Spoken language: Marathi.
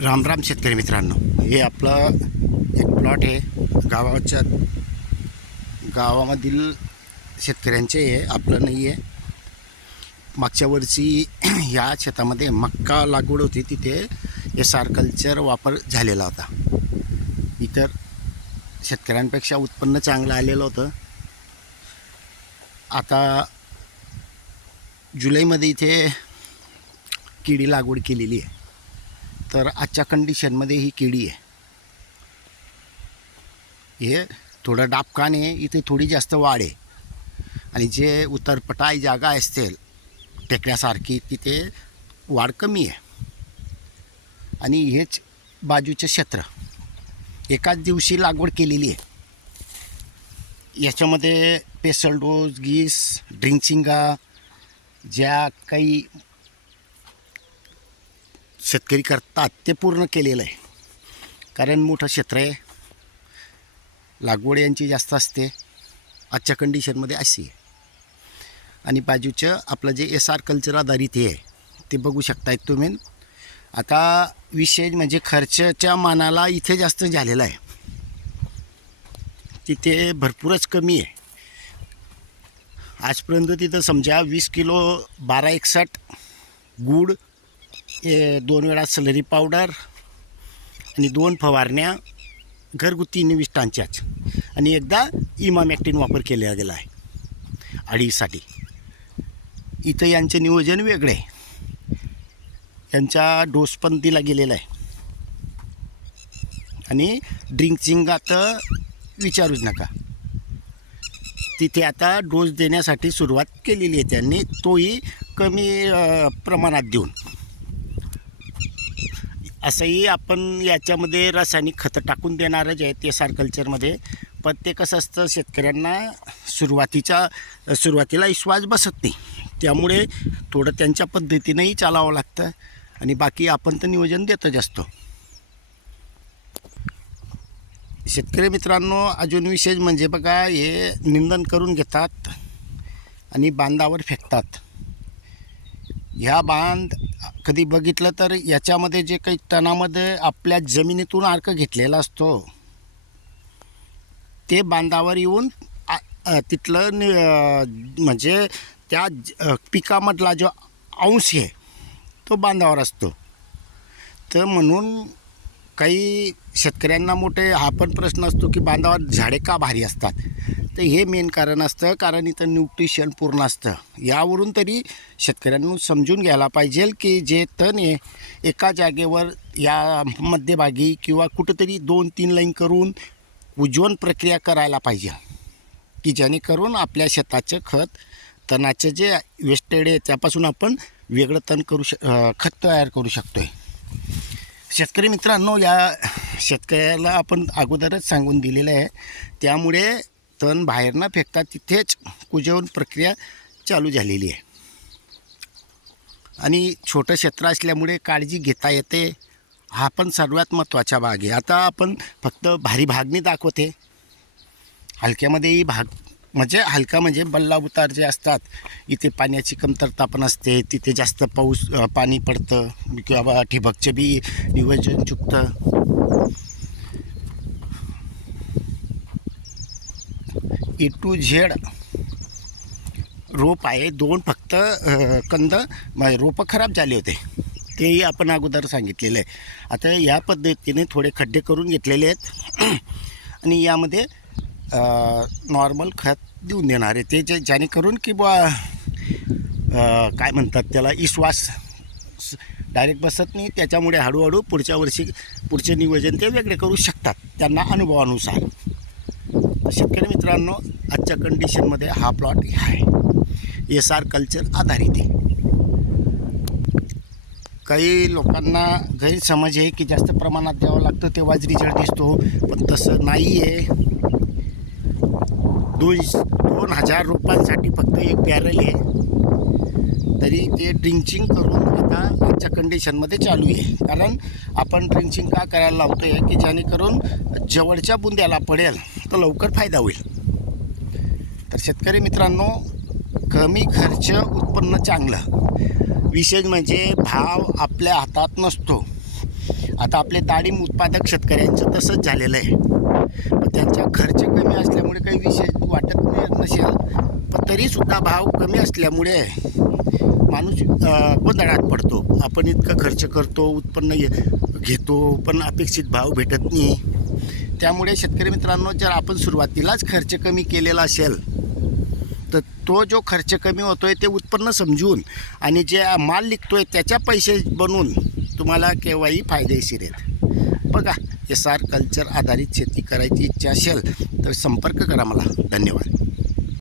राम राम शेतकरी मित्रांनो, हे आपलं एक प्लॉट आहे. गावामधील शेतकऱ्यांचे आहे, आपलं नाही आहे. मागच्या वर्षी या शेतामध्ये मक्का लागवड होती, तिथे SR कल्चर वापर झालेला होता. इतर शेतकऱ्यांपेक्षा उत्पन्न चांगलं आलेलं होतं. आता जुलैमध्ये इथे केळी लागवड केलेली आहे. तर आजच्या कंडिशनमध्ये ही केळी आहे. हे थोडं डापकाने इथे थोडी जास्त वाढ आहे, आणि जे उतरपटाई जागा असतील टेकड्यासारखी तिथे वाढ कमी आहे. आणि हेच बाजूचे क्षेत्र एकाच दिवशी लागवड केलेली आहे. याच्यामध्ये पेसल डोस, गीस, ड्रिंचिंगा ज्या काही शेतकरी करतात ते पूर्ण केलेलं आहे. कारण मोठं क्षेत्र आहे, लागवड यांची जास्त असते आजच्या कंडिशनमध्ये अशी आहे. आणि बाजूचं आपलं जे SR कल्चर आधारित आहे ते बघू शकतायत तुम्ही. आता विशेष म्हणजे खर्चाच्या मानाला इथे जास्त झालेला आहे, तिथे भरपूरच कमी आहे. आजपर्यंत तिथं समजा 20 किलो 1261 गूळ, 2 वेळा सलरी पावडर आणि 2 फवारण्या घरगुती निविष्टांच्याच, आणि एकदा इमामॅक्टिन वापर केला गेला आहे अळीसाठी. इथं यांचे नियोजन वेगळे आहे, यांचा डोस पण दिला गेलेला आहे. आणि ड्रिंचिंगा तर विचारूच नका, तिथे आता डोस देण्यासाठी सुरुवात केलेली आहे त्यांनी, तोही कमी प्रमाणात देऊन. असंही आपण याच्यामध्ये रासायनिक खतं टाकून देणारच आहेत SR कल्चरमध्ये. पण ते कसं असतं, शेतकऱ्यांना सुरुवातीला विश्वास बसत नाही, त्यामुळे थोडं त्यांच्या पद्धतीनेही चालावं लागतं. आणि बाकी आपण तर नियोजन देतच असतो. शेतकरी मित्रांनो, अजून विशेष म्हणजे बघा, हे निंदन करून घेतात आणि बांधावर फेकतात. ह्या बांध कधी बघितलं तर याच्यामध्ये जे काही तणामध्ये आपल्या जमिनीतून अर्क घेतलेला असतो ते बांधावर येऊन तिथलं म्हणजे त्या पिकामधला जो अंश आहे तो बांधावर असतो. तर म्हणून काही शेतकऱ्यांना मोठे हा पण प्रश्न असतो की बांधावर झाडे का भारी असतात. तर हे मेन कारण असतं, कारण इथं न्यूट्रिशन पूर्ण असतं. यावरून तरी शेतकऱ्यांनी समजून घ्यायला पाहिजे की जे तण आहे एका जागेवर या मध्यभागी किंवा कुठंतरी 2-3 लाईन करून उज्वल प्रक्रिया करायला पाहिजे, की जेणेकरून आपल्या शेताचं खत, तणाचं जे वेस्टेड आहे त्यापासून आपण वेगळं तण खत तयार करू शकतो आहे. शेतकरी मित्रांनो, या शेतकऱ्याला आपण अगोदरच सांगून दिलेलं आहे, त्यामुळे तण बाहेर न फेकता तिथेच कुजवून प्रक्रिया चालू झालेली आहे. आणि छोटं क्षेत्र असल्यामुळे काळजी घेता येते, हा पण सर्वात महत्त्वाचा भाग आहे. आता आपण फक्त भारी भागनी दाखवते, हलक्यामध्येही भाग म्हणजे हलका म्हणजे बल्ला उतार जे असतात, इथे पाण्याची कमतरता पण असते, तिथे जास्त पाणी पडतं किंवा ठिबकचं बी नियोजन चुकतं. A to Z रोप आहे, 2 फक्त कंद रोपं खराब झाले होते, तेही आपण अगोदर सांगितलेलं आहे. आता या पद्धतीने थोडे खड्डे करून घेतलेले आहेत आणि यामध्ये नॉर्मल खत देऊन देणार आहे, ते जेणेकरून की काय म्हणतात त्याला, विश्वास डायरेक्ट बसत नाही. त्याच्यामुळे हळूहळू पुढच्या वर्षी पुढचे नियोजन ते वेगळे करू शकतात त्यांना अनुभवानुसार. शेतकरी मित्रांनो, आजच्या कंडिशनमध्ये हा प्लॉट आहे SR कल्चर आधारित आहे. काही लोकांना गैरसमज आहे की जास्त प्रमाणात द्यावं लागतं तेव्हाच रिझल्ट दिसतो, पण तसं नाही आहे. 2000 रोपांसाठी फक्त 1 बॅरल आहे, तरी ते ड्रिंचिंग करून आता आजच्या कंडिशनमध्ये चालू आहे. कारण आपण ड्रिंचिंग का करायला लावतो आहे की जेणेकरून जवळच्या बुंद्याला पडेल तर लवकर फायदा होईल. तर शेतकरी मित्रांनो, कमी खर्च उत्पन्न चांगलं. विशेष म्हणजे भाव आपल्या हातात नसतो, आता आपले डाळिंब उत्पादक शेतकऱ्यांचं तसंच झालेलं आहे. पण त्यांचा खर्च कमी असल्यामुळे काही विशेष वाटत नाही नसेल, पण तरीसुद्धा भाव कमी असल्यामुळे माणूस गोंधळात पडतो. आपण इतकं खर्च करतो, उत्पन्न घेतो, पण अपेक्षित भाव भेटत नाही. त्यामुळे शेतकरी मित्रांनो, जर आपण सुरुवातीलाच खर्च कमी केलेला असेल तर तो जो खर्च कमी होतो आहे ते उत्पन्न समजून आणि जे माल निघतो आहे त्याच्या पैसे बनवून तुम्हाला केव्हाही फायदेशीर आहेत. बघा, SR कल्चर आधारित शेती करायची इच्छा असेल तर संपर्क करा मला. धन्यवाद.